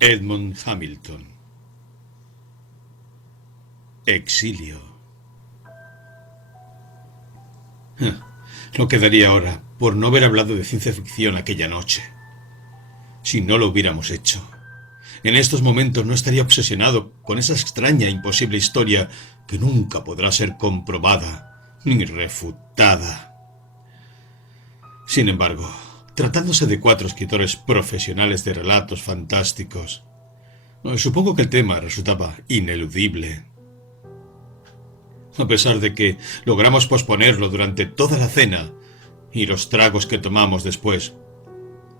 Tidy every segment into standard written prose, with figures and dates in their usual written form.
Edmond Hamilton. Exilio. Lo que daría ahora por no haber hablado de ciencia ficción aquella noche. Si no lo hubiéramos hecho. En estos momentos no estaría obsesionado con esa extraña e imposible historia que nunca podrá ser comprobada ni refutada. Sin embargo, tratándose de 4 escritores profesionales de relatos fantásticos, supongo que el tema resultaba ineludible. A pesar de que logramos posponerlo durante toda la cena y los tragos que tomamos después,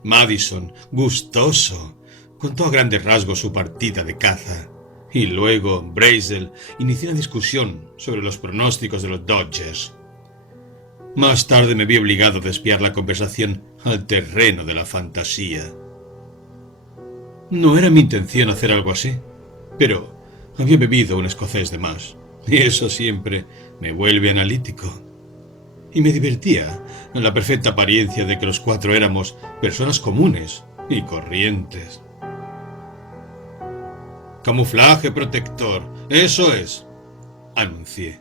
Madison, gustoso, contó a grandes rasgos su partida de caza, y luego Brazel inició una discusión sobre los pronósticos de los Dodgers. Más tarde me vi obligado a desviar la conversación al terreno de la fantasía. No era mi intención hacer algo así, pero había bebido un escocés de más, y eso siempre me vuelve analítico. Y me divertía en la perfecta apariencia de que los 4 éramos personas comunes y corrientes. Camuflaje protector, eso es, anuncié.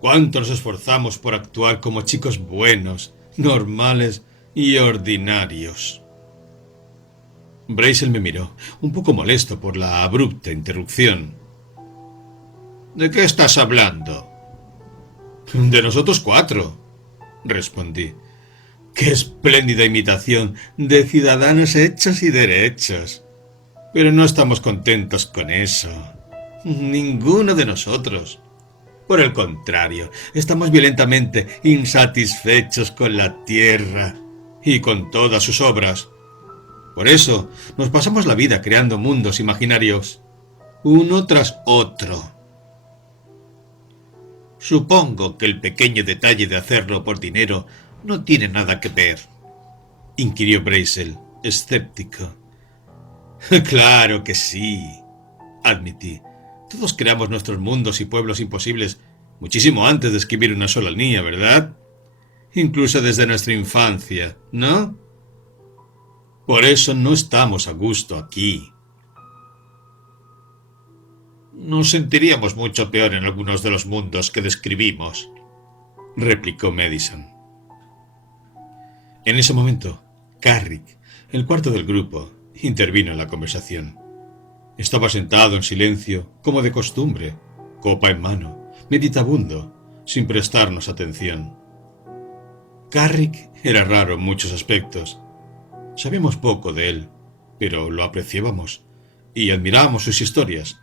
¿Cuánto nos esforzamos por actuar como chicos buenos, normales y ordinarios? Brazel me miró, un poco molesto por la abrupta interrupción. ¿De qué estás hablando? De nosotros 4, respondí. ¡Qué espléndida imitación de ciudadanos hechos y derechos! Pero no estamos contentos con eso. Ninguno de nosotros. Por el contrario, estamos violentamente insatisfechos con la Tierra y con todas sus obras. Por eso nos pasamos la vida creando mundos imaginarios, uno tras otro. Supongo que el pequeño detalle de hacerlo por dinero no tiene nada que ver, inquirió Brazel, escéptico. Claro que sí, admití. Todos creamos nuestros mundos y pueblos imposibles muchísimo antes de escribir una sola línea, ¿verdad? Incluso desde nuestra infancia, ¿no? Por eso no estamos a gusto aquí. Nos sentiríamos mucho peor en algunos de los mundos que describimos, replicó Madison. En ese momento, Carrick, el cuarto del grupo, intervino en la conversación. Estaba sentado en silencio, como de costumbre, copa en mano, meditabundo, sin prestarnos atención. Carrick era raro en muchos aspectos. Sabíamos poco de él, pero lo apreciábamos y admirábamos sus historias.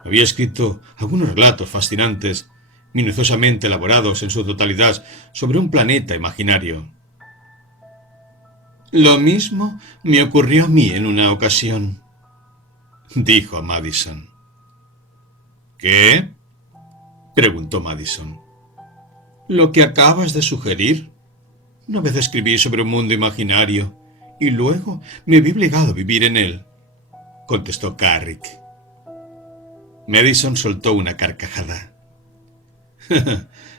Había escrito algunos relatos fascinantes, minuciosamente elaborados en su totalidad sobre un planeta imaginario. Lo mismo me ocurrió a mí en una ocasión, dijo Madison. ¿Qué? Preguntó Madison. Lo que acabas de sugerir. Una vez escribí sobre un mundo imaginario y luego me vi obligado a vivir en él, contestó Carrick. Madison soltó una carcajada.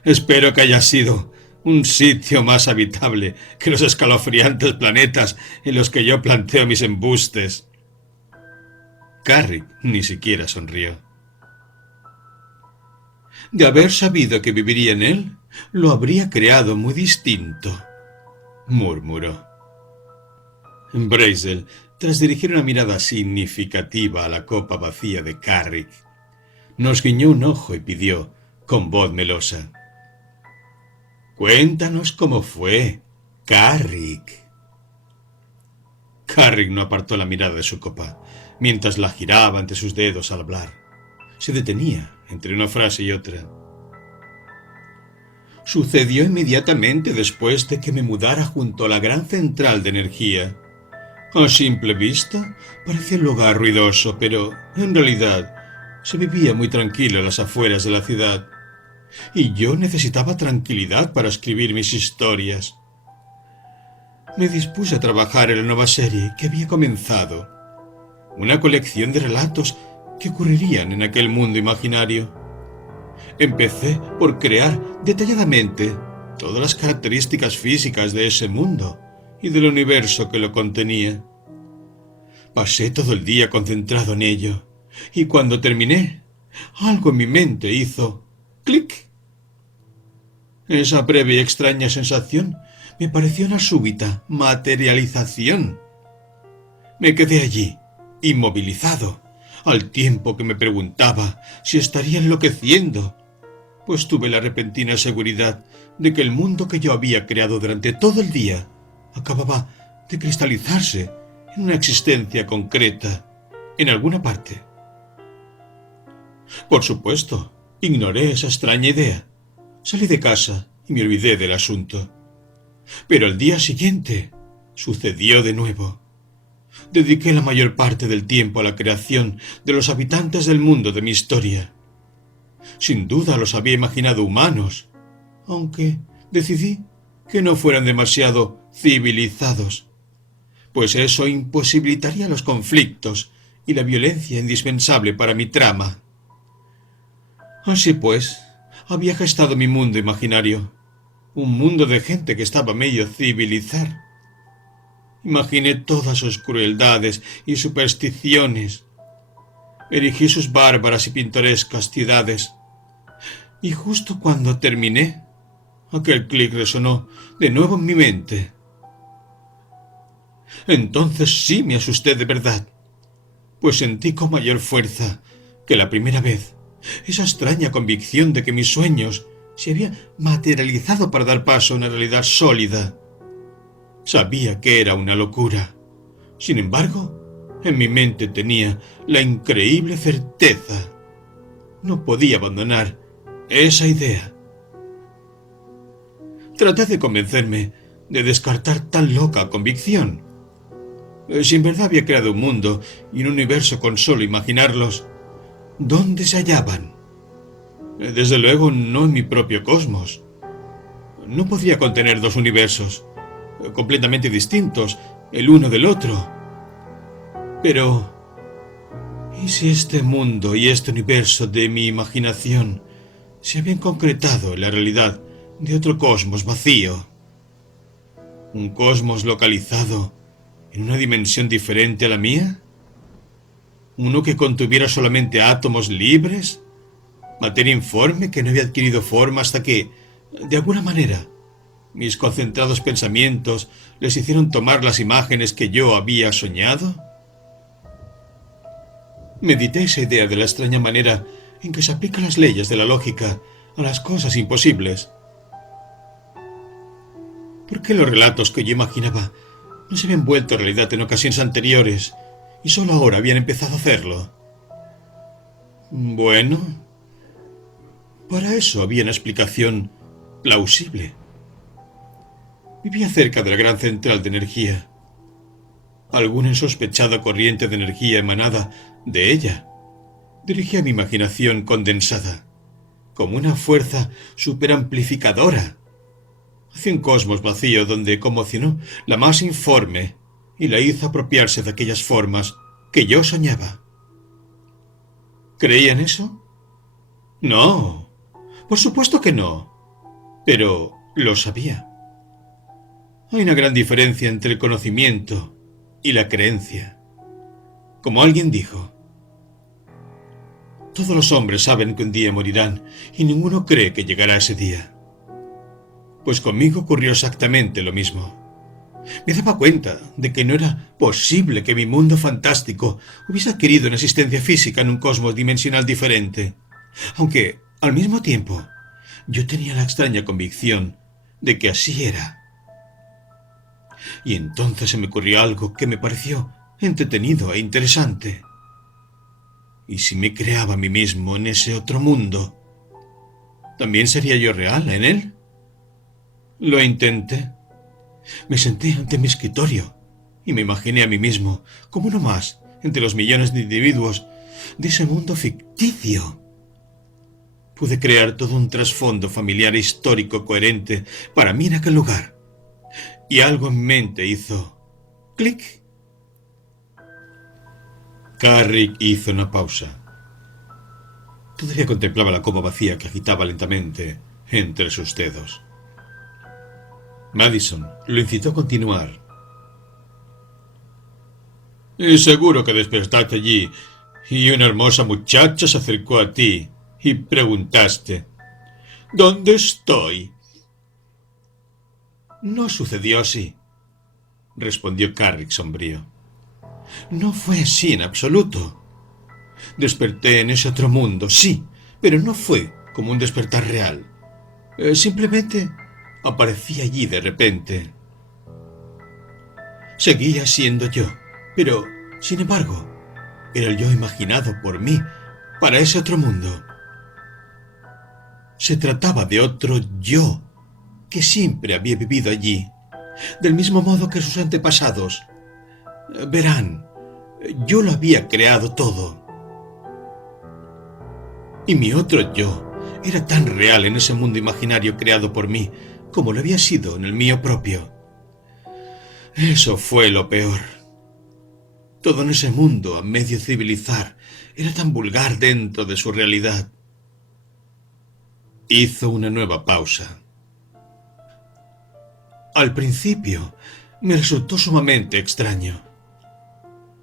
Espero que haya sido un sitio más habitable que los escalofriantes planetas en los que yo planteo mis embustes. Carrick ni siquiera sonrió. De haber sabido que viviría en él, lo habría creado muy distinto, murmuró. Brazel, tras dirigir una mirada significativa a la copa vacía de Carrick, nos guiñó un ojo y pidió, con voz melosa: «Cuéntanos cómo fue, Carrick». Carrick no apartó la mirada de su copa, mientras la giraba entre sus dedos al hablar. Se detenía entre una frase y otra. Sucedió inmediatamente después de que me mudara junto a la gran central de energía. A simple vista, parecía un lugar ruidoso, pero, en realidad, se vivía muy tranquilo a las afueras de la ciudad. Y yo necesitaba tranquilidad para escribir mis historias. Me dispuse a trabajar en la nueva serie que había comenzado. Una colección de relatos que ocurrirían en aquel mundo imaginario. Empecé por crear detalladamente todas las características físicas de ese mundo y del universo que lo contenía. Pasé todo el día concentrado en ello, y cuando terminé, algo en mi mente hizo clic. Esa breve y extraña sensación me pareció una súbita materialización. Me quedé allí, inmovilizado, al tiempo que me preguntaba si estaría enloqueciendo, pues tuve la repentina seguridad de que el mundo que yo había creado durante todo el día acababa de cristalizarse en una existencia concreta en alguna parte. Por supuesto, ignoré esa extraña idea. Salí de casa y me olvidé del asunto. Pero al día siguiente sucedió de nuevo. Dediqué la mayor parte del tiempo a la creación de los habitantes del mundo de mi historia. Sin duda los había imaginado humanos, aunque decidí que no fueran demasiado civilizados, pues eso imposibilitaría los conflictos y la violencia indispensable para mi trama. Así pues, había gestado mi mundo imaginario, un mundo de gente que estaba medio civilizar. Imaginé todas sus crueldades y supersticiones. Erigí sus bárbaras y pintorescas ciudades. Y justo cuando terminé, aquel clic resonó de nuevo en mi mente. Entonces sí me asusté de verdad, pues sentí con mayor fuerza que la primera vez esa extraña convicción de que mis sueños se habían materializado para dar paso a una realidad sólida. Sabía que era una locura. Sin embargo, en mi mente tenía la increíble certeza. No podía abandonar esa idea. Traté de convencerme de descartar tan loca convicción. Si en verdad había creado un mundo y un universo con solo imaginarlos, ¿dónde se hallaban? Desde luego no en mi propio cosmos. No podría contener dos universos, completamente distintos, el uno del otro. Pero, ¿y si este mundo y este universo de mi imaginación se habían concretado en la realidad de otro cosmos vacío? ¿Un cosmos localizado en una dimensión diferente a la mía? ¿Uno que contuviera solamente átomos libres? ¿Materia informe que no había adquirido forma hasta que, de alguna manera, mis concentrados pensamientos les hicieron tomar las imágenes que yo había soñado? Medité esa idea de la extraña manera en que se aplican las leyes de la lógica a las cosas imposibles. ¿Por qué los relatos que yo imaginaba no se habían vuelto realidad en ocasiones anteriores y solo ahora habían empezado a hacerlo? Bueno, para eso había una explicación plausible. Vivía cerca de la gran central de energía. Alguna insospechada corriente de energía emanada de ella dirigía mi imaginación condensada, como una fuerza superamplificadora, hacia un cosmos vacío donde conmocionó la más informe y la hizo apropiarse de aquellas formas que yo soñaba. ¿Creía en eso? No, por supuesto que no, pero lo sabía. Hay una gran diferencia entre el conocimiento y la creencia. Como alguien dijo, todos los hombres saben que un día morirán y ninguno cree que llegará ese día. Pues conmigo ocurrió exactamente lo mismo. Me daba cuenta de que no era posible que mi mundo fantástico hubiese adquirido una existencia física en un cosmos dimensional diferente, aunque, al mismo tiempo, yo tenía la extraña convicción de que así era. Y entonces se me ocurrió algo que me pareció entretenido e interesante. ¿Y si me creaba a mí mismo en ese otro mundo? ¿También sería yo real en él? Lo intenté. Me senté ante mi escritorio y me imaginé a mí mismo como uno más entre los millones de individuos de ese mundo ficticio. Pude crear todo un trasfondo familiar e histórico coherente para mí en aquel lugar. Y algo en mi mente hizo clic. Carrick hizo una pausa. Todavía contemplaba la copa vacía que agitaba lentamente entre sus dedos. Madison lo incitó a continuar. Y seguro que despertaste allí y una hermosa muchacha se acercó a ti y preguntaste, ¿dónde estoy? No sucedió así, respondió Carrick sombrío. No fue así en absoluto. Desperté en ese otro mundo, sí, pero no fue como un despertar real. Simplemente aparecí allí de repente. Seguía siendo yo, pero, sin embargo, era el yo imaginado por mí para ese otro mundo. Se trataba de otro yo que siempre había vivido allí, del mismo modo que sus antepasados. Verán, yo lo había creado todo. Y mi otro yo era tan real en ese mundo imaginario creado por mí como lo había sido en el mío propio. Eso fue lo peor. Todo en ese mundo, a medio civilizar, era tan vulgar dentro de su realidad. Hizo una nueva pausa. Al principio, me resultó sumamente extraño.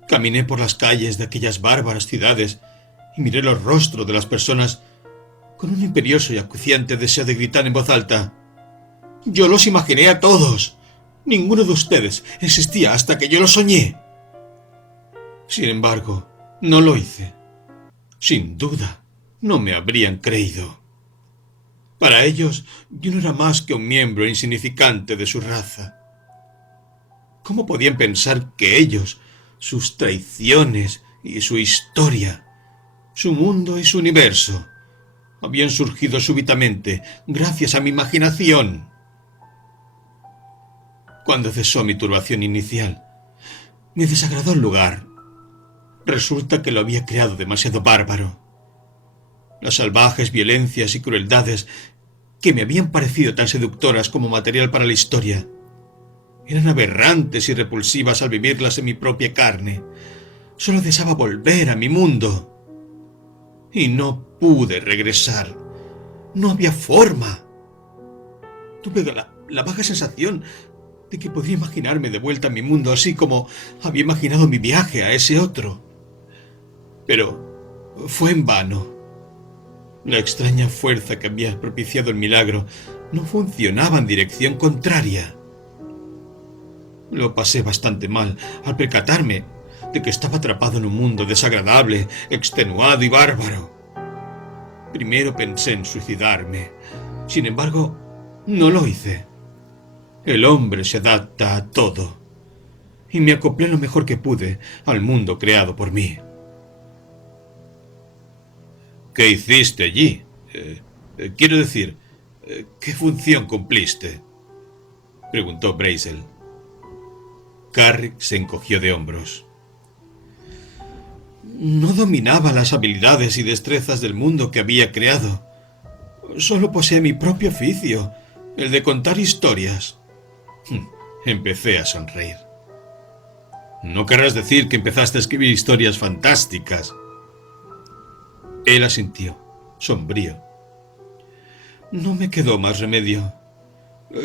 Caminé por las calles de aquellas bárbaras ciudades y miré los rostros de las personas con un imperioso y acuciante deseo de gritar en voz alta. ¡Yo los imaginé a todos! Ninguno de ustedes existía hasta que yo lo soñé. Sin embargo, no lo hice. Sin duda, no me habrían creído. Para ellos, yo no era más que un miembro insignificante de su raza. ¿Cómo podían pensar que ellos, sus traiciones y su historia, su mundo y su universo, habían surgido súbitamente gracias a mi imaginación? Cuando cesó mi turbación inicial, me desagradó el lugar. Resulta que lo había creado demasiado bárbaro. Las salvajes violencias y crueldades que me habían parecido tan seductoras como material para la historia eran aberrantes y repulsivas al vivirlas en mi propia carne. Solo deseaba volver a mi mundo. Y no pude regresar. No había forma. Tuve la vaga sensación de que podría imaginarme de vuelta a mi mundo, así como había imaginado mi viaje a ese otro. Pero fue en vano. La extraña fuerza que había propiciado el milagro no funcionaba en dirección contraria. Lo pasé bastante mal al percatarme de que estaba atrapado en un mundo desagradable, extenuado y bárbaro. Primero pensé en suicidarme. Sin embargo, no lo hice. El hombre se adapta a todo. Y me acoplé lo mejor que pude al mundo creado por mí. ¿Qué hiciste allí? Quiero decir, ¿qué función cumpliste? Preguntó Brazel. Carrick se encogió de hombros. No dominaba las habilidades y destrezas del mundo que había creado. Solo poseía mi propio oficio, el de contar historias. Empecé a sonreír. No querrás decir que empezaste a escribir historias fantásticas. Él asintió, sombrío. No me quedó más remedio.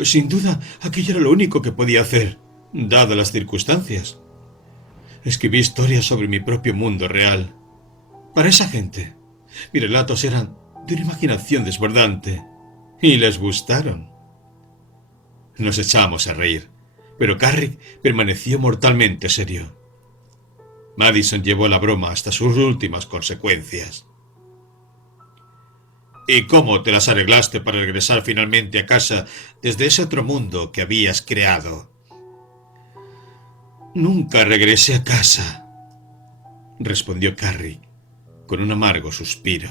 Sin duda, aquello era lo único que podía hacer, dadas las circunstancias. Escribí historias sobre mi propio mundo real. Para esa gente, mis relatos eran de una imaginación desbordante, y les gustaron. Nos echamos a reír, pero Carrick permaneció mortalmente serio. Madison llevó la broma hasta sus últimas consecuencias. ¿Y cómo te las arreglaste para regresar finalmente a casa desde ese otro mundo que habías creado? Nunca regresé a casa, respondió Carrick con un amargo suspiro.